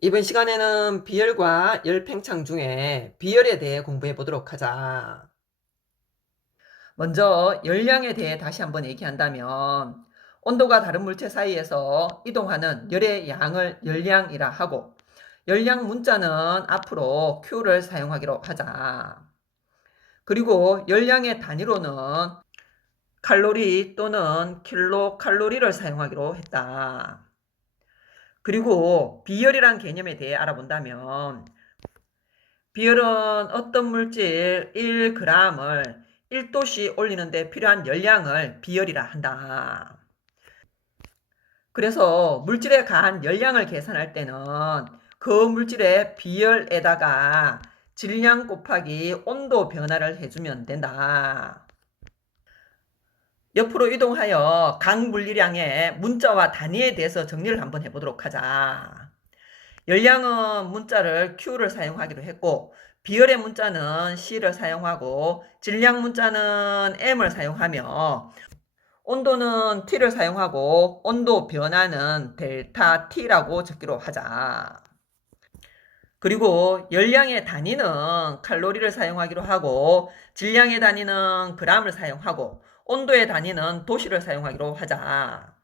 이번 시간에는 비열과 열팽창 중에 비열에 대해 공부해 보도록 하자. 먼저 열량에 대해 다시 한번 얘기한다면 온도가 다른 물체 사이에서 이동하는 열의 양을 열량이라 하고 열량 문자는 앞으로 Q를 사용하기로 하자. 그리고 열량의 단위로는 칼로리 또는 킬로칼로리를 사용하기로 했다. 그리고 비열이란 개념에 대해 알아본다면 비열은 어떤 물질 1g을 1도씨 올리는데 필요한 열량을 비열이라 한다. 그래서 물질에 가한 열량을 계산할 때는 그 물질의 비열에다가 질량 곱하기 온도 변화를 해주면 된다. 옆으로 이동하여 각 물리량의 문자와 단위에 대해서 정리를 한번 해보도록 하자. 열량은 문자를 Q를 사용하기로 했고 비열의 문자는 C를 사용하고 질량 문자는 M을 사용하며 온도는 T를 사용하고 온도 변화는 델타 T라고 적기로 하자. 그리고 열량의 단위는 칼로리를 사용하기로 하고 질량의 단위는 g을 사용하고 온도의 단위는 도시를 사용하기로 하자.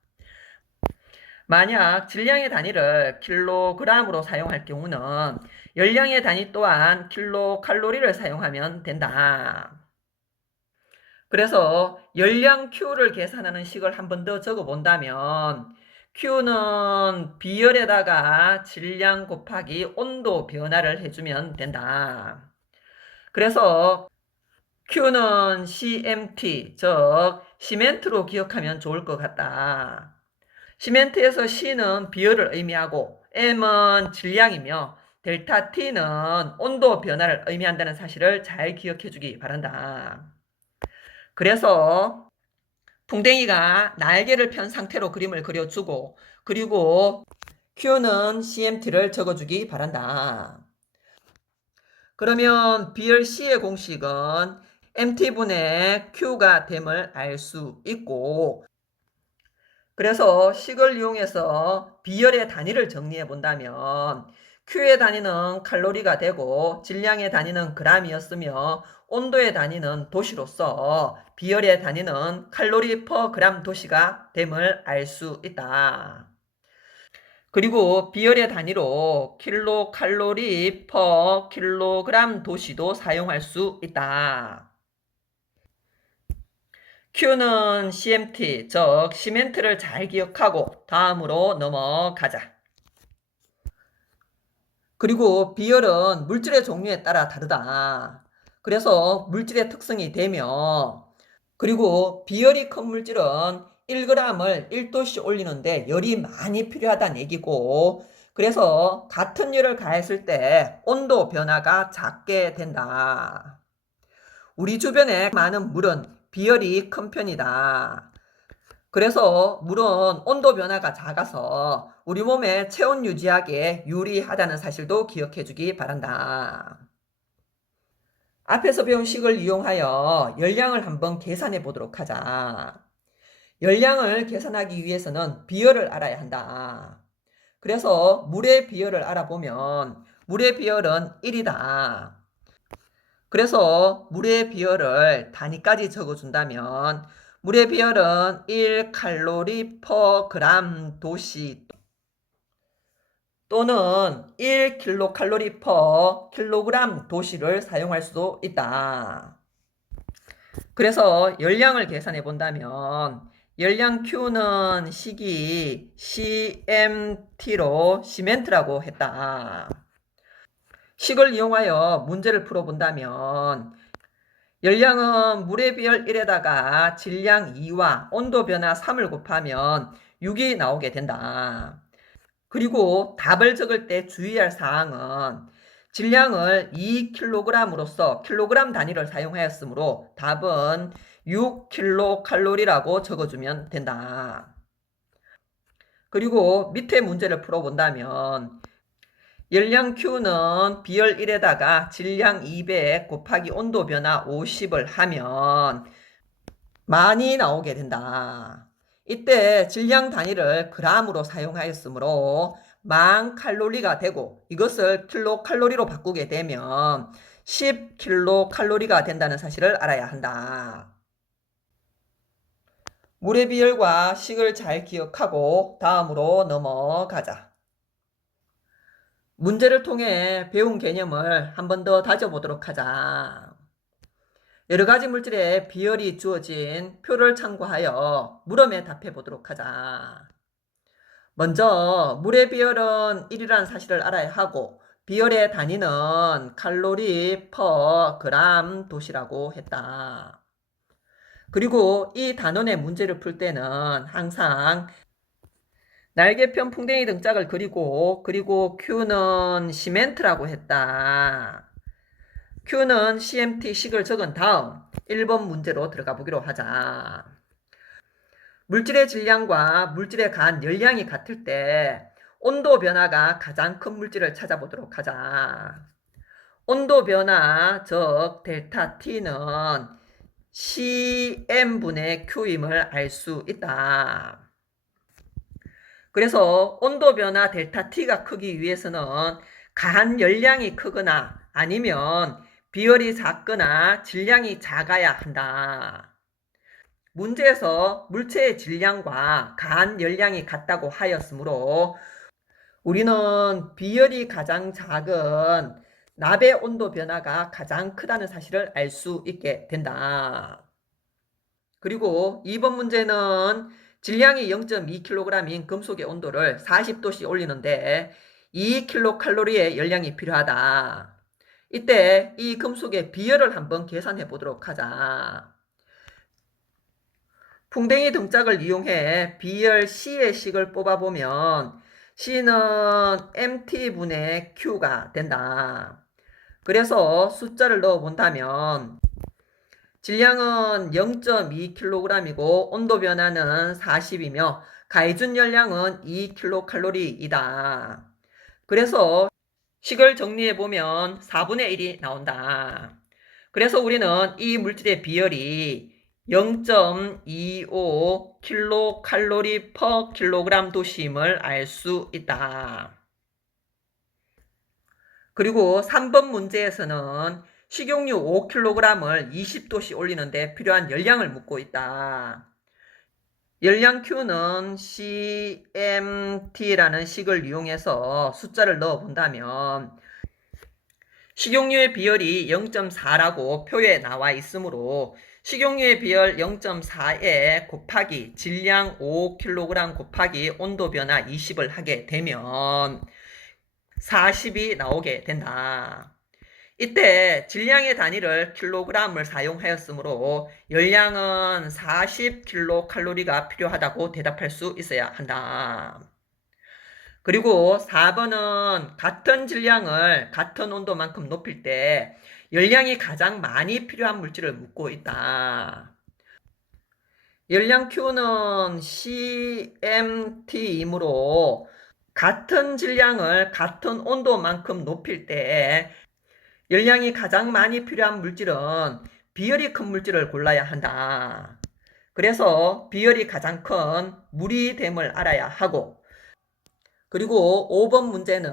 만약 질량의 단위를 킬로그램으로 사용할 경우는 열량의 단위 또한 킬로칼로리를 사용하면 된다. 그래서 열량 Q를 계산하는 식을 한 번 더 적어 본다면 Q는 비열에다가 질량 곱하기 온도 변화를 해주면 된다. 그래서 Q는 CMT, 즉 시멘트로 기억하면 좋을 것 같다. 시멘트에서 C는 비열을 의미하고 M은 질량이며 델타 T는 온도 변화를 의미한다는 사실을 잘 기억해 주기 바란다. 그래서 풍뎅이가 날개를 편 상태로 그림을 그려주고 그리고 Q는 CMT를 적어주기 바란다. 그러면 BRC의 공식은 MT분의 Q가 됨을 알 수 있고 그래서 식을 이용해서 비열의 단위를 정리해 본다면 Q의 단위는 칼로리가 되고 질량의 단위는 g이었으며 온도의 단위는 도시로서 비열의 단위는 칼로리 퍼 그램 도시가 됨을 알 수 있다. 그리고 비열의 단위로 킬로칼로리 퍼 킬로그램 도시도 사용할 수 있다. Q는 CMT, 즉 시멘트를 잘 기억하고 다음으로 넘어가자. 그리고 비열은 물질의 종류에 따라 다르다. 그래서 물질의 특성이 되며 그리고 비열이 큰 물질은 1g을 1도씨 올리는데 열이 많이 필요하다는 얘기고 그래서 같은 열을 가했을 때 온도 변화가 작게 된다. 우리 주변에 많은 물은 비열이 큰 편이다. 그래서 물은 온도 변화가 작아서 우리 몸의 체온 유지하기에 유리하다는 사실도 기억해 주기 바란다. 앞에서 배운 식을 이용하여 열량을 한번 계산해 보도록 하자. 열량을 계산하기 위해서는 비열을 알아야 한다. 그래서 물의 비열을 알아보면 물의 비열은 1이다. 그래서 물의 비열을 단위까지 적어준다면 물의 비열은 1칼로리 퍼 그램 도시 또는 1킬로칼로리 퍼 킬로그램 도시를 사용할 수도 있다. 그래서 열량을 계산해 본다면 열량 Q는 식이 CMT로 시멘트라고 했다. 식을 이용하여 문제를 풀어본다면 열량은 물의 비열 1에다가 질량 2와 온도 변화 3을 곱하면 6이 나오게 된다. 그리고 답을 적을 때 주의할 사항은 질량을 2kg으로서 킬로그램 단위를 사용하였으므로 답은 6kcal라고 적어주면 된다. 그리고 밑에 문제를 풀어본다면 열량 Q는 비열 1에다가 질량 200 곱하기 온도 변화 50을 하면 많이 나오게 된다. 이때 질량 단위를 g으로 사용하였으므로 10,000칼로리가 되고 이것을 킬로칼로리로 바꾸게 되면 10킬로칼로리가 된다는 사실을 알아야 한다. 물의 비율과 식을 잘 기억하고 다음으로 넘어가자. 문제를 통해 배운 개념을 한 번 더 다져보도록 하자. 여러 가지 물질의 비율이 주어진 표를 참고하여 물음에 답해 보도록 하자. 먼저 물의 비율은 1이라는 사실을 알아야 하고 비율의 단위는 칼로리 퍼 그램 도시라고 했다. 그리고 이 단원의 문제를 풀 때는 항상 날개편 풍뎅이 등짝을 그리고 Q는 시멘트라고 했다. Q는 CMT식을 적은 다음 1번 문제로 들어가 보기로 하자. 물질의 질량과 물질의 간 열량이 같을 때 온도 변화가 가장 큰 물질을 찾아보도록 하자. 온도 변화 즉 델타 T는 CM분의 Q임을 알 수 있다. 그래서 온도 변화 델타 T가 크기 위해서는 간 열량이 크거나 아니면 비율이 작거나 질량이 작아야 한다. 문제에서 물체의 질량과 간 열량이 같다고 하였으므로 우리는 비율이 가장 작은 납의 온도 변화가 가장 크다는 사실을 알 수 있게 된다. 그리고 2번 문제는 질량이 0.2kg인 금속의 온도를 40도씨 올리는데 2kcal의 열량이 필요하다. 이때 이 금속의 비율을 한번 계산해 보도록 하자. 풍뎅이 등짝을 이용해 비열 C의 식을 뽑아보면 C는 MT분의 Q가 된다. 그래서 숫자를 넣어본다면 질량은 0.2kg이고 온도 변화는 40이며 가해준 열량은 2kcal이다. 그래서 식을 정리해보면 4분의 1이 나온다. 그래서 우리는 이 물질의 비율이 0.25kcal per kg 도심을 알 수 있다. 그리고 3번 문제에서는 식용유 5kg을 20도씨 올리는데 필요한 열량을 묻고 있다. 열량 Q는 CMT라는 식을 이용해서 숫자를 넣어 본다면 식용유의 비율이 0.4라고 표에 나와 있으므로 식용유의 비율 0.4에 곱하기 질량 5kg 곱하기 온도 변화 20을 하게 되면 40이 나오게 된다. 이때 질량의 단위를 킬로그램을 사용하였으므로 열량은 40kcal가 필요하다고 대답할 수 있어야 한다. 그리고 4번은 같은 질량을 같은 온도만큼 높일 때 열량이 가장 많이 필요한 물질을 묻고 있다. 열량 Q는 CMT이므로 같은 질량을 같은 온도만큼 높일 때 열량이 가장 많이 필요한 물질은 비율이 큰 물질을 골라야 한다. 그래서 비율이 가장 큰 물이 됨을 알아야 하고 그리고 5번 문제는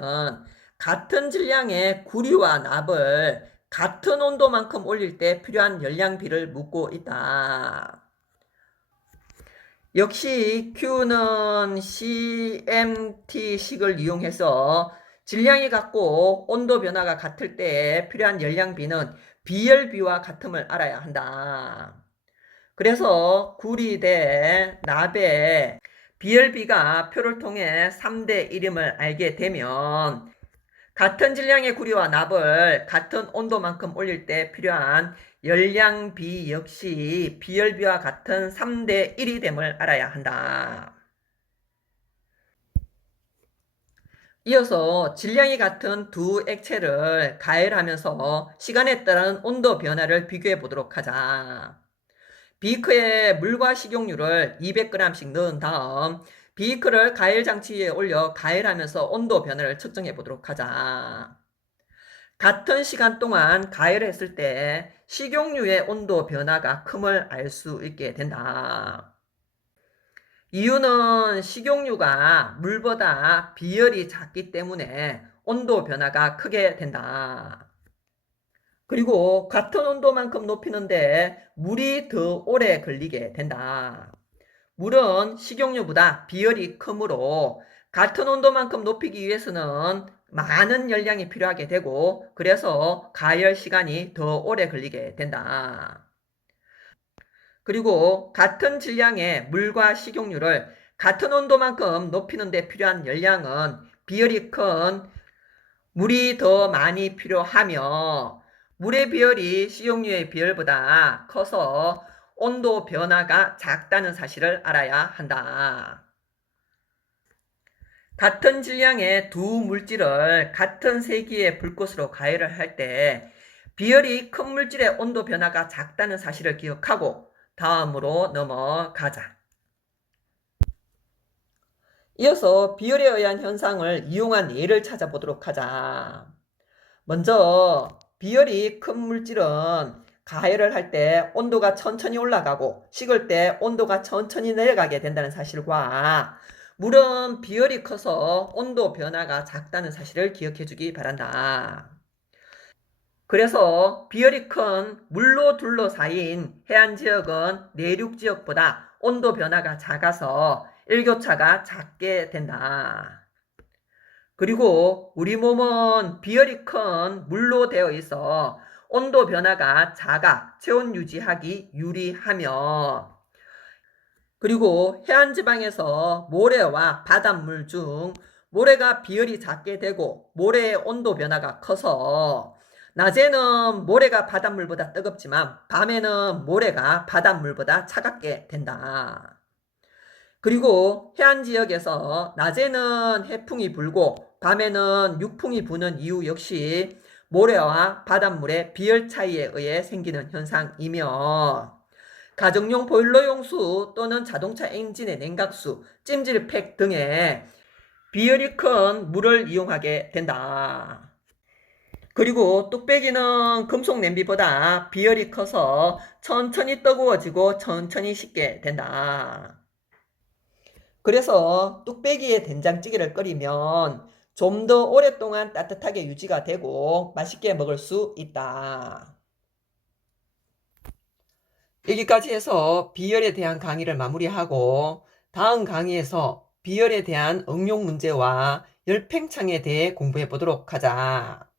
같은 질량의 구리와 납을 같은 온도만큼 올릴 때 필요한 열량비를 묻고 있다. 역시 Q는 CMT식을 이용해서 질량이 같고 온도 변화가 같을 때에 필요한 열량비는 비열비와 같음을 알아야 한다. 그래서 구리 대 납의 비열비가 표를 통해 3대 1임을 알게 되면 같은 질량의 구리와 납을 같은 온도만큼 올릴 때 필요한 열량비 역시 비열비와 같은 3대 1이 됨을 알아야 한다. 이어서 질량이 같은 두 액체를 가열하면서 시간에 따른 온도 변화를 비교해 보도록 하자. 비커에 물과 식용유를 200g씩 넣은 다음 비커를 가열 장치에 올려 가열하면서 온도 변화를 측정해 보도록 하자. 같은 시간 동안 가열했을 때 식용유의 온도 변화가 큼을 알 수 있게 된다. 이유는 식용유가 물보다 비열이 작기 때문에 온도 변화가 크게 된다. 그리고 같은 온도만큼 높이는데 물이 더 오래 걸리게 된다. 물은 식용유보다 비열이 크므로 같은 온도만큼 높이기 위해서는 많은 열량이 필요하게 되고 그래서 가열 시간이 더 오래 걸리게 된다. 그리고 같은 질량의 물과 식용유를 같은 온도만큼 높이는 데 필요한 열량은 비열이 큰 물이 더 많이 필요하며 물의 비열이 식용유의 비열보다 커서 온도 변화가 작다는 사실을 알아야 한다. 같은 질량의 두 물질을 같은 세기의 불꽃으로 가열을 할 때 비열이 큰 물질의 온도 변화가 작다는 사실을 기억하고 다음으로 넘어가자. 이어서 비열에 의한 현상을 이용한 예를 찾아보도록 하자. 먼저 비열이 큰 물질은 가열을 할 때 온도가 천천히 올라가고 식을 때 온도가 천천히 내려가게 된다는 사실과 물은 비열이 커서 온도 변화가 작다는 사실을 기억해 주기 바란다. 그래서 비열이 큰 물로 둘러싸인 해안 지역은 내륙 지역보다 온도 변화가 작아서 일교차가 작게 된다. 그리고 우리 몸은 비열이 큰 물로 되어 있어 온도 변화가 작아 체온 유지하기 유리하며 그리고 해안지방에서 모래와 바닷물 중 모래가 비열이 작게 되고 모래의 온도 변화가 커서 낮에는 모래가 바닷물보다 뜨겁지만 밤에는 모래가 바닷물보다 차갑게 된다. 그리고 해안지역에서 낮에는 해풍이 불고 밤에는 육풍이 부는 이유 역시 모래와 바닷물의 비열 차이에 의해 생기는 현상이며 가정용 보일러용수 또는 자동차 엔진의 냉각수, 찜질팩 등의 비열이 큰 물을 이용하게 된다. 그리고 뚝배기는 금속 냄비보다 비열이 커서 천천히 뜨거워지고 천천히 식게 된다. 그래서 뚝배기에 된장찌개를 끓이면 좀 더 오랫동안 따뜻하게 유지가 되고 맛있게 먹을 수 있다. 여기까지 해서 비열에 대한 강의를 마무리하고 다음 강의에서 비열에 대한 응용 문제와 열팽창에 대해 공부해 보도록 하자.